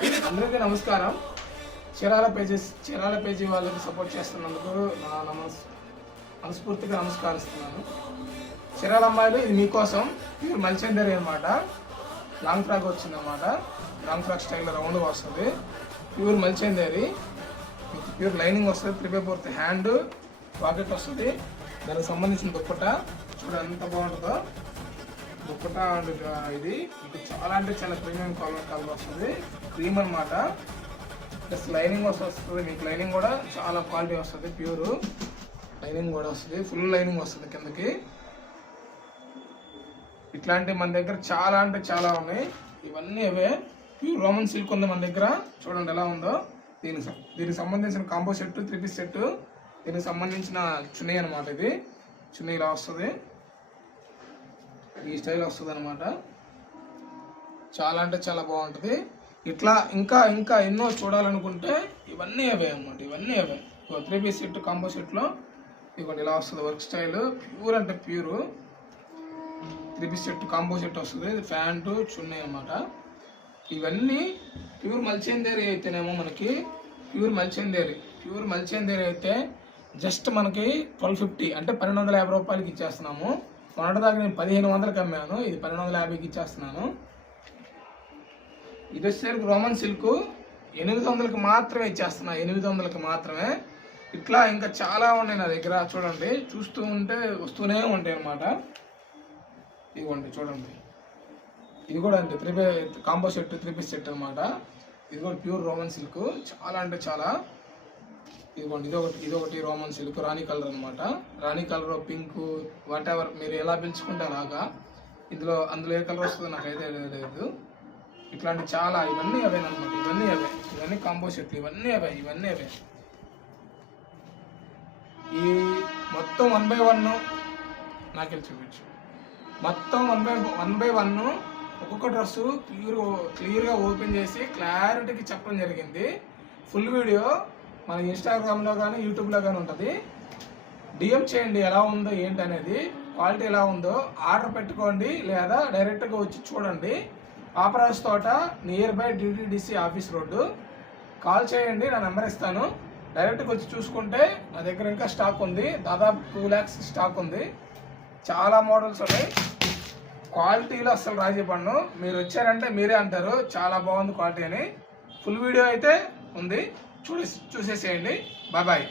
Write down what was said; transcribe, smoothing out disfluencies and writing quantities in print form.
అందరికీ నమస్కారం. చీరాల పేజీ వాళ్ళకి సపోర్ట్ చేస్తున్నందుకు నా మనస్ఫూర్తిగా నమస్కరిస్తున్నాను. చీరాల అమ్మాయిలు ఇది మీకోసం ప్యూర్ మల్చందరి అనమాట. లాంగ్ ఫ్రాక్ వచ్చిందన్నమాట. లాంగ్ ఫ్రాక్ స్టైల్లో రౌండ్గా వస్తుంది. ప్యూర్ మల్చందరి విత్ ప్యూర్ లైనింగ్ వస్తుంది. 3/4 హ్యాండ్ పాకెట్ వస్తుంది. దానికి సంబంధించిన దుప్పట చూడండి ఎంత బాగుంటుందో. దుప్పట ఇది చాలా అంటే చాలా ప్రీమియం కలర్ వస్తుంది. క్రీమ్ అనమాట. ప్లస్ లైనింగ్ వస్తుంది. మీకు లైనింగ్ కూడా చాలా క్వాలిటీ వస్తుంది. ప్యూర్ లైనింగ్ కూడా వస్తుంది. ఫుల్ లైనింగ్ వస్తుంది కిందకి. ఇట్లాంటి మన దగ్గర చాలా అంటే చాలా ఉన్నాయి. ఇవన్నీ అవే. ప్యూర్ రోమన్ సిల్క్ ఉంది మన దగ్గర. చూడండి ఎలా ఉందో. దీనికి సంబంధించిన కాంబో సెట్, 3 పీస్ సెట్, దీనికి సంబంధించిన చున్నీ అనమాట. ఇది చున్నీ ఇలా వస్తుంది. ఈ స్టైల్ వస్తుంది అనమాట. చాలా అంటే చాలా బాగుంటుంది. ఇట్లా ఇంకా ఇంకా ఎన్నో చూడాలనుకుంటే ఇవన్నీ అవే అనమాట. ఇవన్నీ అవే 3 పీస్ సెట్ కాంబో సెట్లో ఇదిగోండి ఇలా వస్తుంది. వర్క్ స్టైల్ ప్యూర్ అంటే pure 3 piece set combo set వస్తుంది. ప్యాంటు చున్నీ అనమాట. ఇవన్నీ ప్యూర్ మల్చందేరి అయితేనేమో మనకి ప్యూర్ మల్చందేరి అయితే జస్ట్ మనకి 1250 అంటే 1250 రూపాయలకి ఇచ్చేస్తున్నాము. మొన్నటిదాకా నేను 1500కి అమ్మాను. ఇది 1250కి ఇచ్చేస్తున్నాను. ఇది వచ్చేసరికి రోమన్ సిల్క్ 800కి మాత్రమే ఇచ్చేస్తున్నా. 800కి మాత్రమే. ఇట్లా ఇంకా చాలా ఉన్నాయి నా దగ్గర. చూడండి, చూస్తూ ఉంటే వస్తూనే ఉంటాయి అన్నమాట. ఇదిగోండి చూడండి. ఇది కూడా అంతే కాంబో సెట్, 3 పీస్ సెట్ అనమాట. ఇది కూడా ప్యూర్ రోమన్ సిల్క్. చాలా అంటే చాలా. ఇదిగోండి ఇదొకటి రోమన్ సిల్క్ రాణి కలర్ అనమాట. రాణి కలర్, పింక్, వాట్ ఎవర్ మీరు ఎలా పిలుచుకుంటే అలాగా. అందులో ఏ కలర్ వస్తుందో నాకైతే లేదు. ఇట్లాంటి చాలా ఇవన్నీ అవేనమాట. ఇవన్నీ కాంబో సెట్లు. ఇవన్నీ అవే. ఈ మొత్తం 1 by 1 నాకెళ్ళి చూపించు. మొత్తం 1 by 1 ఒక్కొక్క డ్రెస్సు క్లియర్గా ఓపెన్ చేసి క్లారిటీకి చెప్పడం జరిగింది. ఫుల్ వీడియో మన ఇన్స్టాగ్రామ్లో కానీ యూట్యూబ్లో కానీ ఉంటుంది. డిఎం చేయండి ఎలా ఉందో ఏంటి అనేది, క్వాలిటీ ఎలా ఉందో. ఆర్డర్ పెట్టుకోండి లేదా డైరెక్ట్గా వచ్చి చూడండి. పాపరాజు తోట near by DTDC office road. Call చేయండి, నా నెంబర్ ఇస్తాను. డైరెక్ట్గా వచ్చి చూసుకుంటే నా దగ్గర ఇంకా స్టాక్ ఉంది. దాదాపు 2 lakhs స్టాక్ ఉంది. చాలా మోడల్స్ ఉన్నాయి. క్వాలిటీలో అస్సలు రాజీ పడను. మీరు వచ్చారంటే మీరే అంటారు చాలా బాగుంది క్వాలిటీ అని. ఫుల్ వీడియో అయితే ఉంది, చూసేసేయండి. బాయ్.